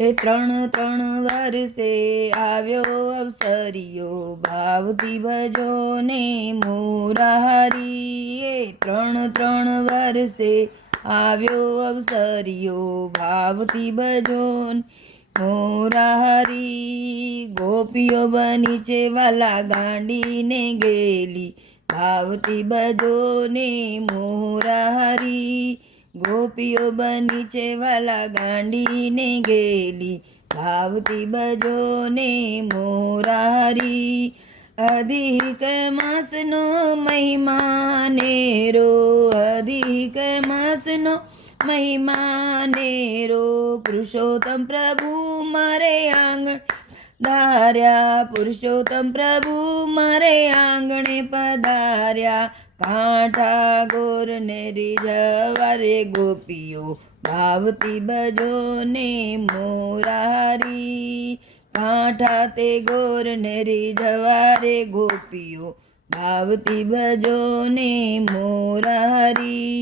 એ ત્રણ ત્રણ વર્ષે આવ્યો અવસરિયો, ભાવથી ભજો ને મુરારી. એ ત્રણ ત્રણ વર્ષે આવ્યો અવસરિયો, ભાવથી ભજો ને મુરારી. ગોપીઓ બની છે વાલા ગાંડીને ગેલી, ભાવથી ભજો ને મુરારી. ગોપીઓ બની છે વાલા ગાંડીને ગેલી, ભાવથી ભજો ને મુરારી. અધિક માસનો મહિમા નેરો, અધિક માસનો મહિમા નેરો. પુરુષોત્તમ પ્રભુ મારે આંગણ ધાર્યા, પુરુષોત્તમ પ્રભુ મારે આંગણે પધાર્યા. કાંઠા ગોર ને રીઝવા રે ગોપીઓ, ભાવથી ભજો ને મુરારી. કાંઠા તે ગોર ને રીઝવા રે ગોપીઓ, ભાવથી ભજો ને મુરારી.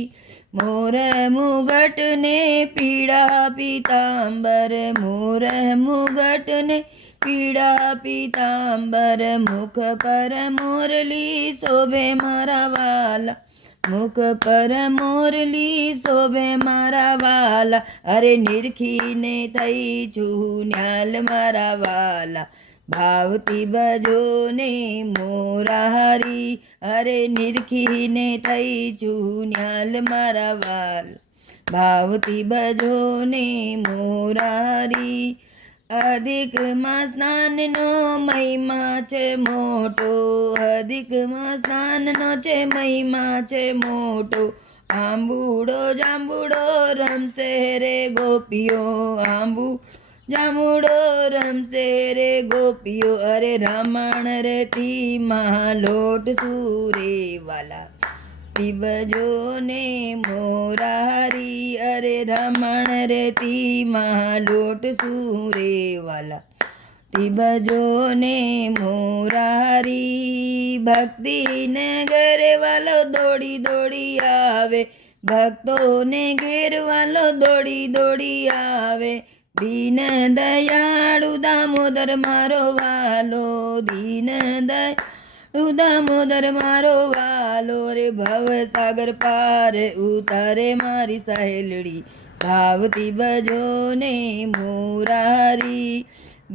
મોર મુગટ ને પીળા પીતાંબર, મોર મુગટ ને પીળા પીતાંબર. મુખ પર મોરલી શોભે મારા વાલા, મુખ પર મોરલી શોભે મારા વાલા. અરે નિરખીને થઈ છું ન્યાલ મારા વાલા, ભાવથી ભજો ને મુરારી. અરે નિરખીને થઈ છું ન્યાલ મારા વાલા, ભાવથી ભજો ને મુરારી. અધિક માસ સ્નાનનો મહિમા છે મોટો, અધિક માસ સ્નાનનો છે મહિમા છે મોટો. આંબુડો જાંબુડો રમશે રે ગોપીઓ, આંબુ જાંબુડો રમશે રે ગોપીઓ. અરે રમણ રેતી લોટ સુરે વાલા, ભજો ને મુરારી. અરે રમણ રેતી લોટ સુરે વાલા, ભજો ને મુરારી. ભક્તિ ને ઘર વાલો દોડી દોડી આવે, ભક્તોને ઘેર વાલો દોડી દોડી આવે. દીન દયાળુ દામોદર મારો વાલો, દીન દયાળુ દામોદર મારો વાલો. રે ભવ સાગર પાર ઉતારે મારી સહેલડી, ભાવથી ભજો ને મુરારી.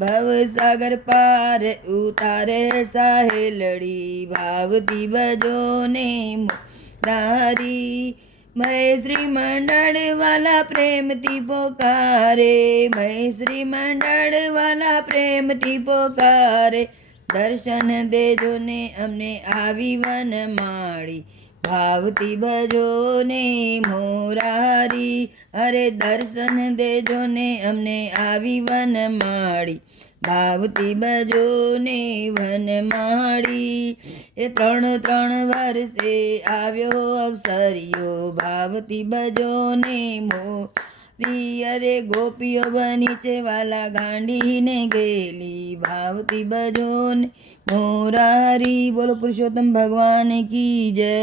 ભવ સાગર પાર ઉતારે સહેલડી, ભાવથી ભજો ને મુરારી. મહેશ્રી મંડળ વાલા પ્રેમથી પોકારે, મહેશ્રી મંડળ વાલા પ્રેમથી પોકારે. દર્શન દેજો ને અમને આવી વનમાળી, ભાવથી ભજો ને મુરારી. અરે દર્શન દેજો ને અમને આવી વનમાળી, ભાવથી ભજો ને વનમાળી. એ ત્રણ ત્રણ વર્ષે આવ્યો અવસરિયો, ભાવથી ભજો ને મોરી. અરે ગોપીઓ બની છે વાલા ગાંડીને ગેલી, ભાવથી ભજો ને મુરારી. બોલો પુરુષોત્તમ ભગવાન કી જય.